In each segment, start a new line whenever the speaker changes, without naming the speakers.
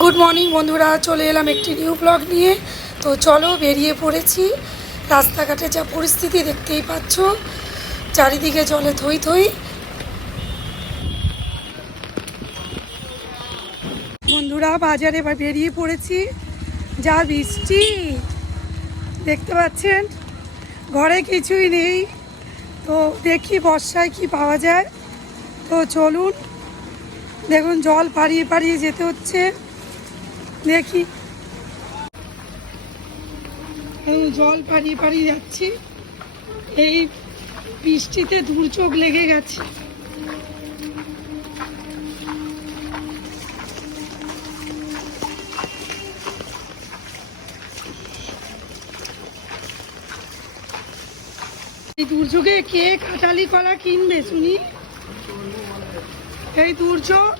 Good morning বন্ধুরা। চলে এলাম একটি নিউ ব্লগ নিয়ে। তো চলো বেরিয়ে পড়েছি। রাস্তাঘাটে যা পরিস্থিতি দেখতেই পাচ্ছ। চারিদিকে জলে থই থই। বন্ধুরা, বাজারে এবার বেরিয়ে পড়েছি। যা বৃষ্টি। দেখতে পাচ্ছেন? ঘরে কিছুই নেই। তো দেখি বর্ষায় কি পাওয়া যায়। তো চলুন। দেখুন, জল পাড়িয়ে পাড়িয়ে যেতে হচ্ছে। দেখি। জল পাড়িয়ে পাড়িয়ে যাচ্ছি। এই বৃষ্টিতে দুর্যোগ লেগে গেছে। এই দুর্যোগে কে কাঁঠালি কলা কিনবে, শুনি? এই দুর্যোগ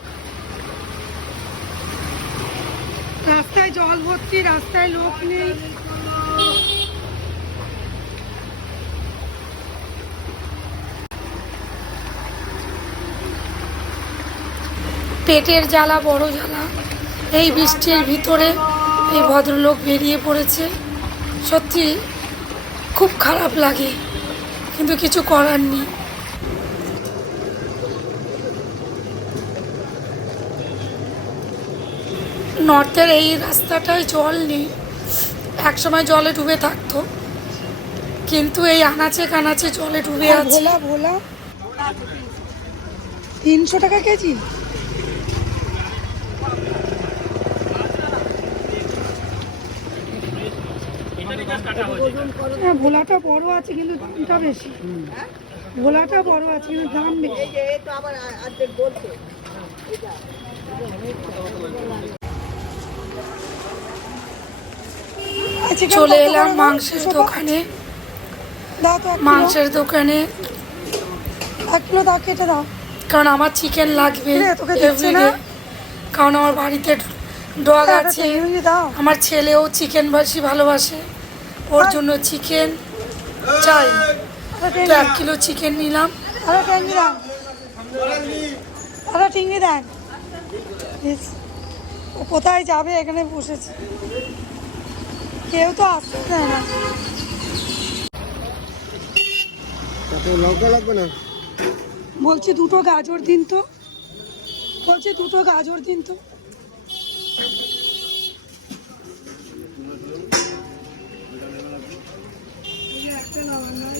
রাস্তায় জল ভর্তি, রাস্তায় লোক নেই। পেটের জ্বালা, বড় জ্বালা। এই বৃষ্টির ভিতরে এই ভদ্রলোক বেরিয়ে পড়েছে। সত্যি খুব খারাপ লাগে, কিন্তু কিছু করার নেই। নর্থের এই রাস্তাটায় জল নেই। একসময় জলে ডুবে থাকতো। কিন্তু এই আনাচে কানাচে জলে ডুবে আছে। ভোলা ভোলা। তিনশো টাকা কেজি? হ্যাঁ ভোলাটা বড় আছে কিন্তু দামটা বেশি। ভোলাটা বড় আছে কিন্তু দাম বেশি। চলে এলাম মাংসের দোকানে। মাংসের দোকানে।
দাও
কারণ আমার চিকেন লাগবে কারণ আমার বাড়িতে ডগ আছে।
দাও।
আমার ছেলেও চিকেন বাসি ভালোবাসে। ওর জন্য চিকেন চাই। তো এক কিলো চিকেন নিলাম।
দেন। ও কোথায় যাবে? এখানে বসেছে। কেউ তো আসতে দেয় না
লঙ্কা লাগবে না?
বলছি দুটো গাজর দিন তো। বলছে দুটো গাজর দিন তো এই নে।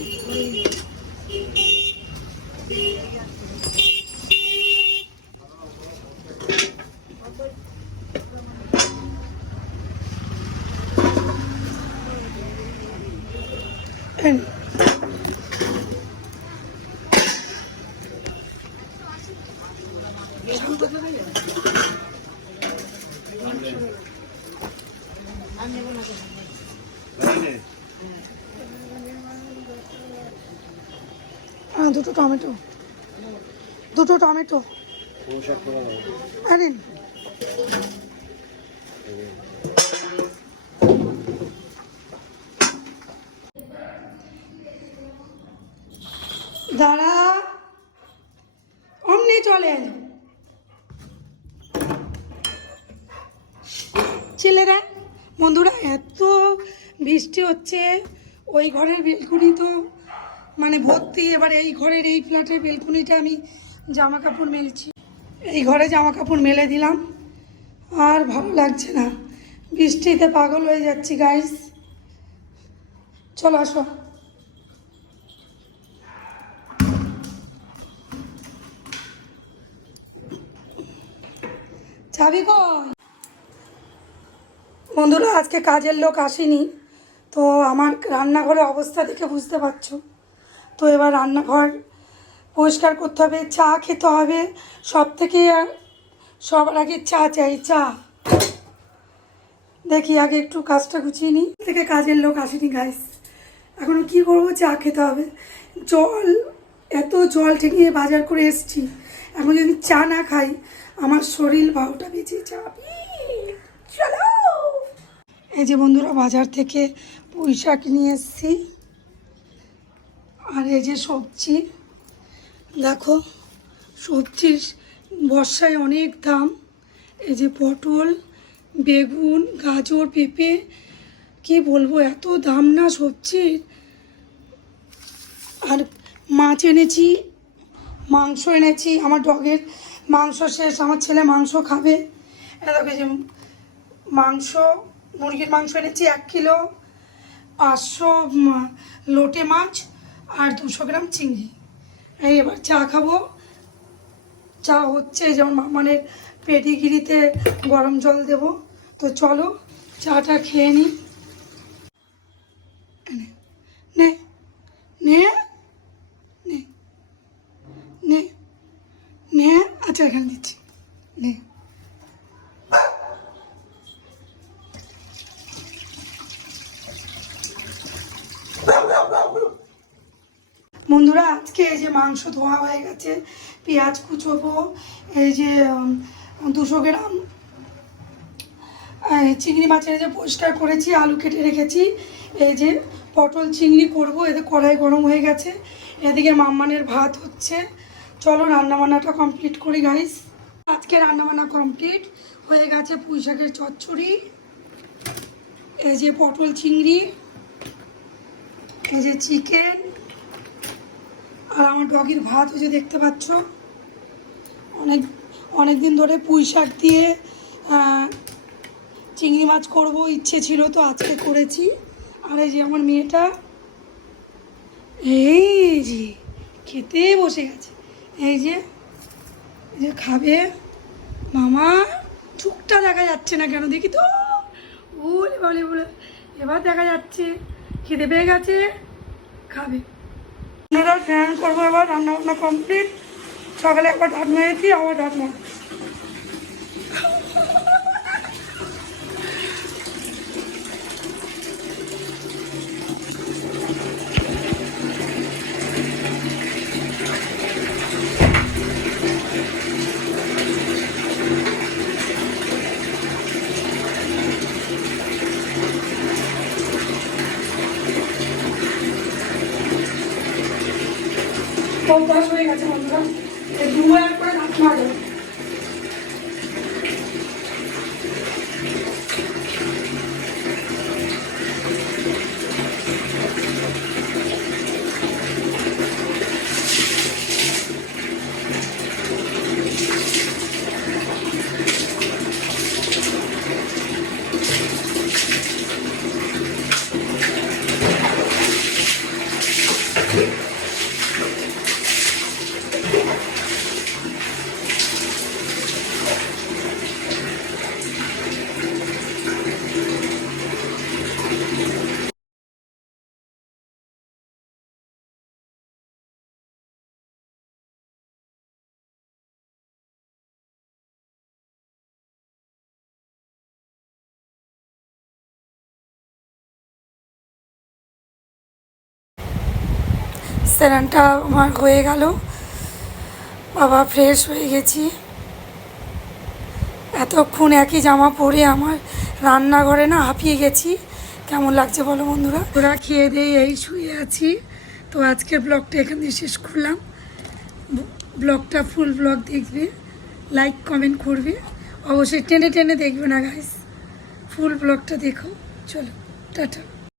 হ্যাঁ দুটো টমেটো। দুটো টমেটো। হ্যাঁ দাঁড়া। অমনি চলে এলো ছেলেরা, বন্ধুরা, এত বৃষ্টি হচ্ছে, ওই ঘরের বেলকুনি তো মানে ভর্তি, এবার এই ঘরের এই ফ্ল্যাটের বেলকুনিটা আমি জামা কাপড় মেলছি। এই ঘরে জামা কাপড় মেলে দিলাম, আর ভালো লাগছে না। বৃষ্টিতে পাগল হয়ে যাচ্ছি গাইস চলো, আসো। চাবি কই বন্ধুরা, আজকে কাজের লোক আসেনি, তো আমার রান্নাঘরের অবস্থা দেখে বুঝতে পারছ। তো এবার রান্নাঘর পরিষ্কার করতে হবে, চা খেতে হবে, সব থেকে সবার আগে চা চাই, চা। দেখি আগে একটু কাজটা গুছিয়ে নিই। থেকে কাজের লোক আসেনি গাইস এখন কি করব, চা খেতে হবে। জল, এত জল ঠেকিয়ে বাজার করে এসছি। এখন যদি চা না খাই আমার শরীর বারোটা বেজে যাবে। চলো। এই যে বন্ধুরা, বাজার থেকে পুঁই শাক নিয়ে এসছি। আর এই যে সবজি, দেখো, সবজির বর্ষায় অনেক দাম। এই যে পটল, বেগুন, গাজর, পেঁপে, কি বলব, এত দাম না সবজির। আর মাছ এনেছি, মাংস এনেছি, আমার ডগের মাংস শেষ, আমার ছেলে মাংস খাবে। দেখো যে মাংস, মুরগির মাংস এনেছি এক কিলো, পাঁচশো লোটে মাছ আর দুশো গ্রাম চিংড়ি। এই এবার চা খাব। চা হচ্ছে যেমন মামানের পেটিগিরিতে গরম জল দেব। তো চলো, চাটা খেয়ে নিই নে নে নে দিচ্ছি। নে। বন্ধুরা, আজকে এই যে মাংস ধোয়া হয়ে গেছে, পেঁয়াজ কুচোবো, এই যে দুশো গ্রাম চিংড়ি মাছের যে পরিষ্কার করেছি, আলু কেটে রেখেছি, এই যে পটল চিংড়ি করব, এতে কড়াই গরম হয়ে গেছে, এদিকে মাম্মানের ভাত হচ্ছে চলো রান্নাবান্নাটা কমপ্লিট করি গাইস আজকে রান্নাবান্না কমপ্লিট হয়ে গেছে পুঁই শাকের চচ্চড়ি, এই যে পটল চিংড়ি, এই যে চিকেন আর আমার ডগির ভাত ওই যে দেখতে পাচ্ছ। অনেক অনেক দিন ধরে পুঁই শাক দিয়ে চিংড়ি মাছ করব, ইচ্ছে ছিল তো আজকে করেছি। আর এই যে আমার মেয়েটা, এই যে খেতে বসে গেছে। এই যে যে খাবে। মামা চুকটা দেখা যাচ্ছে না কেন দেখি তো। বলে বলে বলে এবার দেখা যাচ্ছে খেতে পেয়ে গেছে, খাবে। আমরা স্নান করব এবার রান্না বান্না কমপ্লিট সকালে একবার ঢাকনা মেরেছি আবার ঢাকনা importante স্নানটা আমার হয়ে গেল। বাবা ফ্রেশ হয়ে গেছি। এতক্ষণ একই জামা পরে আমার রান্নাঘরে না হাঁপিয়ে গেছি। কেমন লাগছে বলো বন্ধুরা? ওরা খেয়ে দিয়ে এই শুয়ে আছি। তো আজকের ব্লগটা এখান শেষ করলাম। ব্লগটা ফুল ব্লগ দেখবে লাইক কমেন্ট করবে। অবশ্যই টেনে টেনে দেখবে না গাইস ফুল ব্লগটা দেখো। চলো, টাটা।